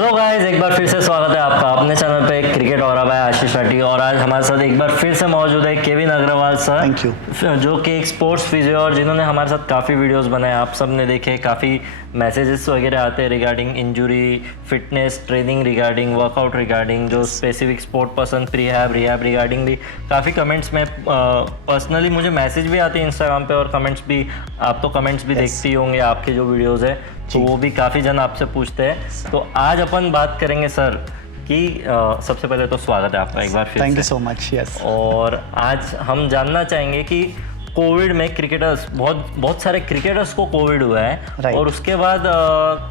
Hello guys, एक बार फिर से स्वागत है आपका अपने चैनल पे क्रिकेट और भाई आशीष राठी। और आज हमारे साथ एक बार फिर से मौजूद है Kevin Agarwal sir. Thank you. जो कि एक स्पोर्ट्स फिजियो और जिन्होंने हमारे साथ काफ़ी वीडियोस बनाए, आप सब ने देखे। काफ़ी मैसेजेस वगैरह आते हैं regarding injury, fitness, training regarding, workout regarding, जो specific sport person, rehab regarding भी काफ़ी कमेंट्स में पर्सनली मुझे मैसेज भी आते हैं इंस्टाग्राम पे, और कमेंट्स भी, आप तो कमेंट्स भी देखती होंगे आपके जो वीडियोज़ है, तो वो भी काफ़ी जन आपसे पूछते हैं। तो आज अपन बात करेंगे सर कि सबसे पहले तो स्वागत है आपका एक बार फिर। Thank you so much. Yes. और आज हम जानना चाहेंगे कि कोविड में क्रिकेटर्स, बहुत सारे क्रिकेटर्स को कोविड हुआ है, और उसके बाद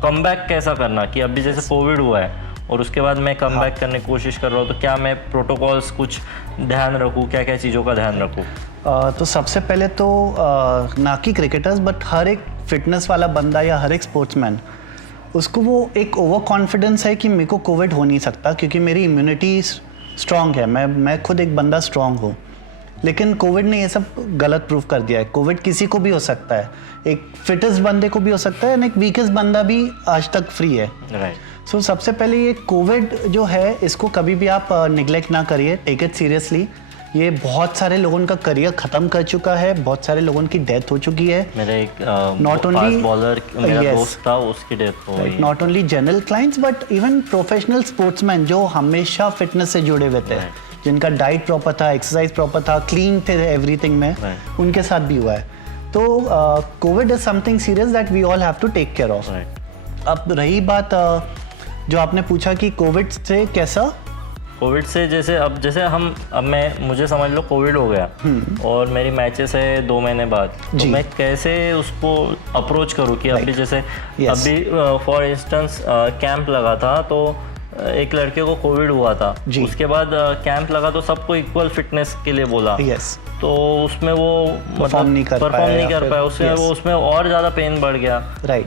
कमबैक कैसा करना, कि अभी जैसे कोविड हुआ है और उसके बाद मैं कमबैक करने की कोशिश कर रहा हूँ, तो क्या मैं प्रोटोकॉल्स कुछ ध्यान रखूँ, क्या क्या चीज़ों का ध्यान रखूँ? तो सबसे पहले तो ना कि क्रिकेटर्स बट हर एक फिटनेस वाला बंदा या हर एक स्पोर्ट्समैन, उसको वो एक ओवर कॉन्फिडेंस है कि मेरे को कोविड हो नहीं सकता क्योंकि मेरी इम्यूनिटी स्ट्रांग है, मैं खुद एक बंदा स्ट्रांग हूँ। लेकिन कोविड ने ये सब गलत प्रूव कर दिया है। कोविड किसी को भी हो सकता है, एक फिटेस्ट बंदे को भी हो सकता है, एक वीकेस्ट बंदा भी आज तक फ्री है। सो सबसे पहले ये कोविड जो है, इसको कभी भी आप निगलेक्ट ना करिए, टेक इट सीरियसली। ये बहुत सारे लोगों का करियर खत्म कर चुका है, बहुत सारे लोगों की डेथ हो चुकी है। मेरा एक नॉट ओनली बॉलर मेरा दोस्त था, उसकी डेथ हो गई। Not only general clients but even professional sportsman जो हमेशा फिटनेस से जुड़े हुए थे, जिनका डाइट प्रॉपर था, एक्सरसाइज प्रॉपर था, क्लीन थे एवरीथिंग में, उनके साथ भी हुआ है। तो Covid is something serious that we all have to take care of. अब रही बात जो आपने पूछा कि कोविड से कैसा, कोविड से जैसे मुझे समझ लो कोविड हो गया और मेरी मैचेस है 2 महीने बाद, तो मैं कैसे उसको अप्रोच करूँ कि अभी जैसे अभी फॉर इंस्टेंस कैंप लगा था, तो एक लड़के को कोविड हुआ था, उसके बाद कैंप लगा तो सबको इक्वल फिटनेस के लिए बोला, तो उसमें वो परफॉर्म नहीं कर पाया, उसमें और ज़्यादा पेन बढ़ गया।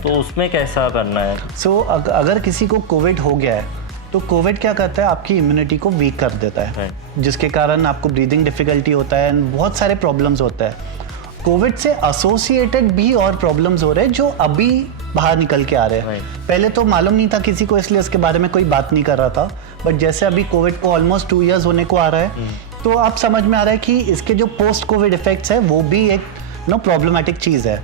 तो उसमें कैसा करना है? सो अगर किसी को कोविड हो गया है तो कोविड क्या करता है, आपकी इम्यूनिटी को वीक कर देता है, जिसके कारण आपको ब्रीदिंग डिफिकल्टी होता है, बहुत सारे प्रॉब्लम्स होता है। कोविड से एसोसिएटेड भी और प्रॉब्लम्स हो रहे हैं जो अभी बाहर निकल के आ रहे हैं। पहले तो मालूम नहीं था किसी को, इसलिए इसके बारे में कोई बात नहीं कर रहा था, बट जैसे अभी कोविड को ऑलमोस्ट 2 इयर्स होने को आ रहा है, तो आप समझ में आ रहा है कि इसके जो पोस्ट कोविड इफेक्ट्स है वो भी एक प्रॉब्लमेटिक चीज़ है।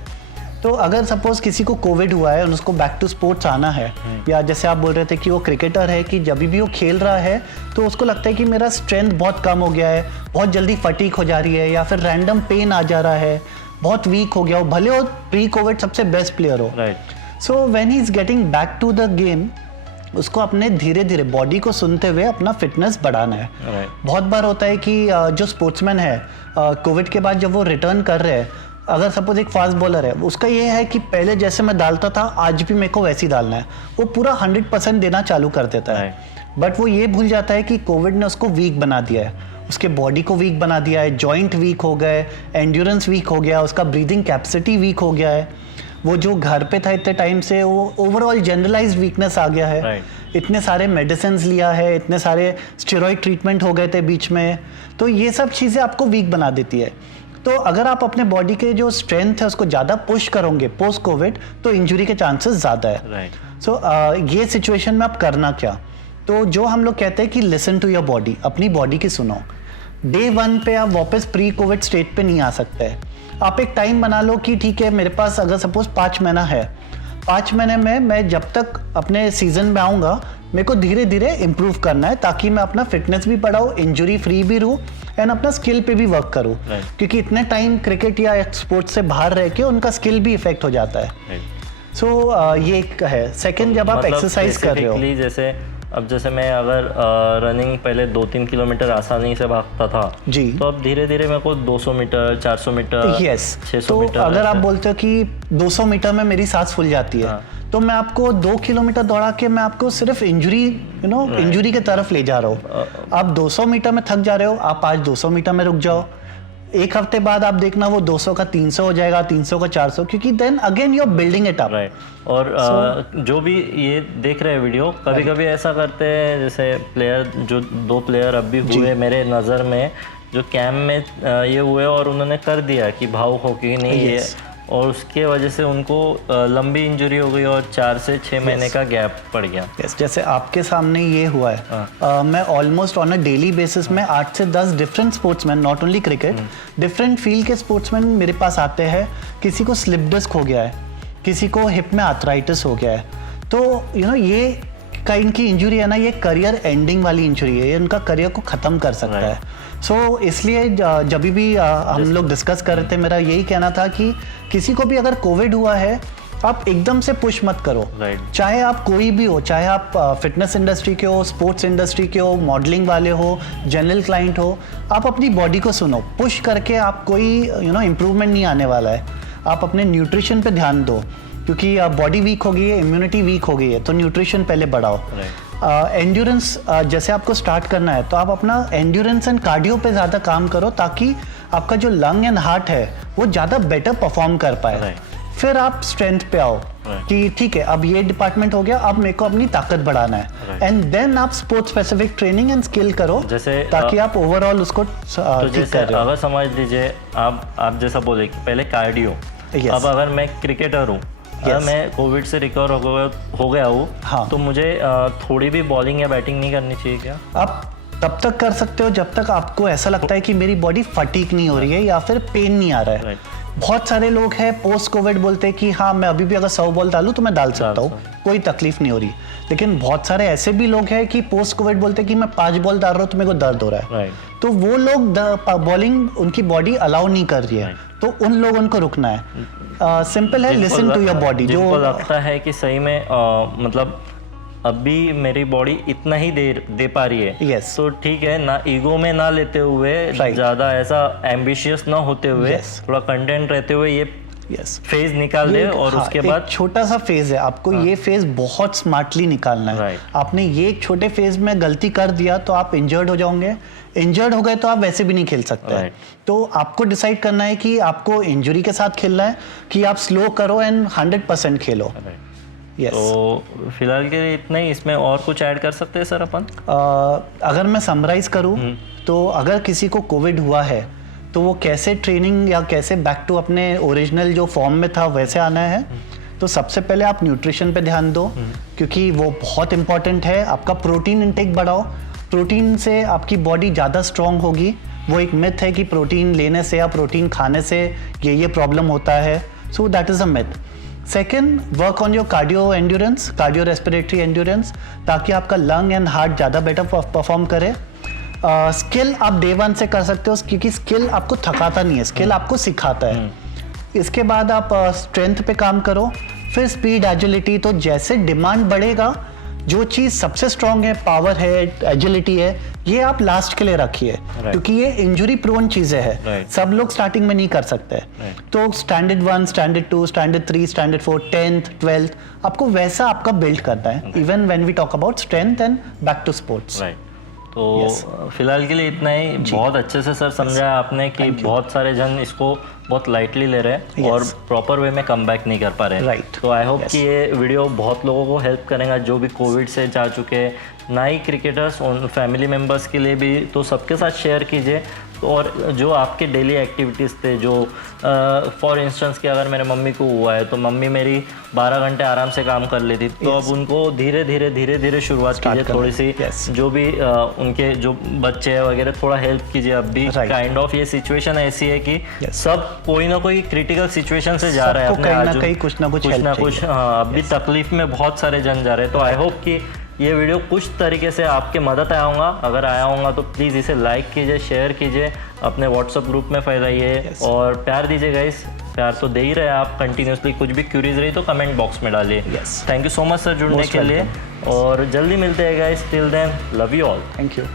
तो अगर सपोज किसी को कोविड हुआ है और उसको बैक टू स्पोर्ट्स आना है, या जैसे आप बोल रहे थे कि वो क्रिकेटर है, कि जब भी वो खेल रहा है तो उसको लगता है कि मेरा स्ट्रेंथ बहुत कम हो गया है, बहुत जल्दी फटीक हो जा रही है, या फिर रैंडम पेन आ जा रहा है, बहुत वीक हो गया हो, भले वो प्री कोविड सबसे बेस्ट प्लेयर हो। So when he is getting back to the game, उसको अपने धीरे धीरे बॉडी को सुनते हुए अपना फिटनेस बढ़ाना है। बहुत बार होता है कि जो स्पोर्ट्समैन है कोविड के बाद जब वो रिटर्न कर रहे हैं, अगर सपोज एक फास्ट बॉलर है, उसका ये है कि पहले जैसे मैं डालता था आज भी मेरे को वैसे ही डालना है, वो पूरा 100% देना चालू कर देता है। बट वो ये भूल जाता है कि कोविड ने उसको वीक बना दिया है, उसके बॉडी को वीक बना दिया है, जॉइंट वीक हो गए, एंड्योरेंस वीक हो गया, उसका ब्रीदिंग कैपेसिटी वीक हो गया है, वो जो घर पे था इतने टाइम से वो ओवरऑल जनरलाइज्ड वीकनेस आ गया है। इतने सारे मेडिसिन लिया है, इतने सारे स्टेरॉइड ट्रीटमेंट हो गए थे बीच में, तो ये सब चीज़ें आपको वीक बना देती है। तो अगर आप अपने बॉडी के जो स्ट्रेंथ है उसको ज़्यादा पुश करोगे पोस्ट कोविड, तो इंजरी के चांसेस ज़्यादा है। सो ये सिचुएशन में आप करना क्या, तो जो हम लोग कहते हैं कि लिसन टू योर बॉडी, अपनी बॉडी की सुनो। डे 1 पे आप वापस प्री कोविड स्टेट पे नहीं आ सकते हैं। आप एक टाइम बना लो कि ठीक है, मेरे पास अगर सपोज 5 महीना है, 5 महीने में मैं जब तक अपने सीजन में आऊँगा, मेरे को धीरे धीरे इम्प्रूव करना है, ताकि मैं अपना फिटनेस भी बढ़ाऊँ, इंजरी फ्री भी रहूँ, एंड अपना स्किल पे भी वर्क करूँ। क्योंकि इतने टाइम क्रिकेट या स्पोर्ट्स से बाहर रह के उनका स्किल भी इफेक्ट हो जाता है। सो ये एक है। सेकंड, जब आप एक्सरसाइज कर रहे हो, जैसे मैं अगर रनिंग पहले 2-3 किलोमीटर आसानी से भागता था जी, तो अब धीरे धीरे मेरे को 200 मीटर, 400 मीटर, 600 मीटर, अगर आप बोलते हो कि 200 मीटर में मेरी सांस फूल जाती है, तो मैं आपको 2 किलोमीटर दौड़ा के मैं आपको सिर्फ इंजरी के तरफ ले जा रहा हूँ। आप 200 मीटर में थक जा रहे हो, आप आज 200 मीटर में रुक जाओ, एक हफ्ते बाद आप देखना वो 200 का 300 हो जाएगा, 300 का 400, क्योंकि then again you are building it up. और जो भी ये देख रहे हैं वीडियो, कभी कभी ऐसा करते हैं, जैसे प्लेयर, जो 2 प्लेयर अब भी हुए मेरे नज़र में, जो कैंप में ये हुए और उन्होंने कर दिया कि भावुक हो कि नहीं, ये और उसके वजह से उनको लंबी इंजरी हो गई और 4 से 6 महीने का गैप पड़ गया। जैसे आपके सामने ये हुआ है, मैं almost on a daily basis में 8 से 10 different sportsman, not only cricket, different field के स्पोर्ट्समैन मेरे पास आते हैं। किसी को स्लिप डिस्क हो गया है, किसी को हिप में आर्थराइटिस हो गया है। तो ये काइंड की इंजरी है ना, ये करियर एंडिंग वाली इंजरी है, ये उनका करियर को ख़त्म कर सकता है। सो इसलिए जब भी हम लोग डिस्कस कर रहे थे, मेरा यही कहना था कि किसी को भी अगर कोविड हुआ है, आप एकदम से पुश मत करो। चाहे आप कोई भी हो, चाहे आप फिटनेस इंडस्ट्री के हो, स्पोर्ट्स इंडस्ट्री के हो, मॉडलिंग वाले हो, जनरल क्लाइंट हो, आप अपनी बॉडी को सुनो। पुश करके आप कोई इम्प्रूवमेंट नहीं आने वाला है। आप अपने न्यूट्रिशन पे ध्यान दो, क्योंकि बॉडी वीक हो गई है, इम्यूनिटी वीक हो गई है, तो न्यूट्रिशन पहले बढ़ाओ। एंड्योरेंस जैसे आपको स्टार्ट करना है, तो आप अपना एंड्योरेंस एंड कार्डियो पे ज़्यादा काम करो, ताकि आपका जो लंग एंड हार्ट है वो ज़्यादा बेटर परफॉर्म कर पाए। फिर आप स्ट्रेंथ पे आओ कि ठीक है, अब ये डिपार्टमेंट हो गया, अब मेरे को अपनी ताकत बढ़ाना है, एंड देन आप sports specific training and skill करो, जैसे ताकि आप ओवरऑल उसको ठीक कर रहे हो। अगर समझ लीजिए आप जैसा बोले कि पहले कार्डियो, अब अगर मैं क्रिकेटर हूँ, अगर मैं कोविड से रिकवर हो गया हूँ, तो मुझे थोड़ी भी बॉलिंग या बैटिंग नहीं करनी चाहिए क्या? आप तब तक कर सकते हो जब तक आपको ऐसा लगता है कि मेरी बॉडी फटीक नहीं हो रही है या फिर पेन नहीं आ रहा है। बहुत सारे लोग हैं पोस्ट कोविड बोलते हैं कि हाँ, मैं अभी भी अगर 100 बॉल डालूं तो मैं डाल सकता हूँ, कोई तकलीफ नहीं हो रही। लेकिन बहुत सारे ऐसे भी लोग हैं कि पोस्ट कोविड बोलते हैं कि मैं 5 बॉल डाल रहा हूँ तो मेरे को दर्द हो रहा है। तो वो लोग बॉलिंग उनकी बॉडी अलाउ नहीं कर रही है, तो उन लोगों को रुकना है। सिंपल है, लिसन टू योर बॉडी। जो लगता है कि सही में मतलब अभी मेरी बॉडी इतना ही दे पा रही है, तो ठीक है ना, ईगो में ना लेते हुए, ज्यादा ऐसा एम्बिशियस ना होते हुए, थोड़ा कंटेंट रहते हुए ये फेज निकाल दे। और उसके बाद छोटा सा फेज है, आपको ये फेज बहुत स्मार्टली निकालना है। आपने ये एक छोटे फेज में गलती कर दिया तो आप इंजर्ड हो जाओगे, इंजर्ड हो गए तो आप वैसे भी नहीं खेल सकते। तो आपको डिसाइड करना है कि आपको इंजरी के साथ खेलना है कि आप स्लो करो एंड 100% खेलो। तो फिलहाल के लिए इतना ही, इसमें और कुछ ऐड कर सकते हैं सर अपन? अगर मैं समराइज करूं तो अगर किसी को कोविड हुआ है तो वो कैसे ट्रेनिंग या कैसे बैक टू अपने ओरिजिनल जो फॉर्म में था वैसे आना है, तो सबसे पहले आप न्यूट्रिशन पे ध्यान दो, क्योंकि वो बहुत इंपॉर्टेंट है। आपका प्रोटीन इंटेक बढ़ाओ, प्रोटीन से आपकी बॉडी ज़्यादा स्ट्रांग होगी। वो एक मिथ है कि प्रोटीन लेने से या प्रोटीन खाने से ये प्रॉब्लम होता है, so that is a myth. Second, work on your cardio endurance, cardio respiratory endurance, ताकि आपका लंग एंड हार्ट ज़्यादा बेटर परफॉर्म करे। स्किल आप डे 1 से कर सकते हो, क्योंकि स्किल आपको थकाता नहीं है, स्किल आपको सिखाता है। इसके बाद आप स्ट्रेंथ पे काम करो, फिर स्पीड, एजिलिटी। तो जैसे डिमांड बढ़ेगा, जो चीज़ सबसे स्ट्रॉन्ग है, पावर है, एजिलिटी है, ये आप लास्ट के लिए रखिए, क्योंकि ये इंजरी प्रोन चीज़ें हैं। सब लोग स्टार्टिंग में नहीं कर सकते। तो standard 1, standard 2, standard 3, standard 4, 10th, 12th, आपको वैसा आपका बिल्ड करना है, even when we talk about strength and back to sports. तो फिलहाल के लिए इतना ही। बहुत अच्छे से सर समझाया आपने कि बहुत सारे जन इसको बहुत लाइटली ले रहे हैं और प्रॉपर वे में कम बैक नहीं कर पा रहे हैं। तो आई होप कि ये वीडियो बहुत लोगों को हेल्प करेगा, जो भी कोविड से जा चुके हैं, ना ही क्रिकेटर्स, उन फैमिली मेम्बर्स के लिए भी, तो सबके साथ शेयर कीजिए। और जो आपके डेली एक्टिविटीज़ थे, जो फॉर इंस्टेंस कि अगर मेरे मम्मी को हुआ है तो मम्मी मेरी 12 घंटे आराम से काम कर लेती, तो अब उनको धीरे धीरे शुरुआत कीजिए, थोड़ी सी जो भी उनके जो बच्चे हैं वगैरह, थोड़ा हेल्प कीजिए। अब भी काइंड ऑफ ये सिचुएशन ऐसी है कि सब कोई ना कोई क्रिटिकल सिचुएशन से जा रहा है, अपने कुछ ना कुछ। हाँ, अभी तकलीफ में बहुत सारे जन जा रहे हैं। तो आई होप कि ये वीडियो कुछ तरीके से आपके मदद आया होगा। अगर आया होगा तो प्लीज़ इसे लाइक कीजिए, शेयर कीजिए, अपने व्हाट्सएप ग्रुप में फैलाइए और प्यार दीजिए गाइस। प्यार तो दे ही रहे आप कंटिन्यूसली। कुछ भी क्यूरीज रही तो कमेंट बॉक्स में डालिए। Thank you so much sir जुड़ने के लिए, और जल्दी मिलते हैं guys. Till then, love you all. Thank you.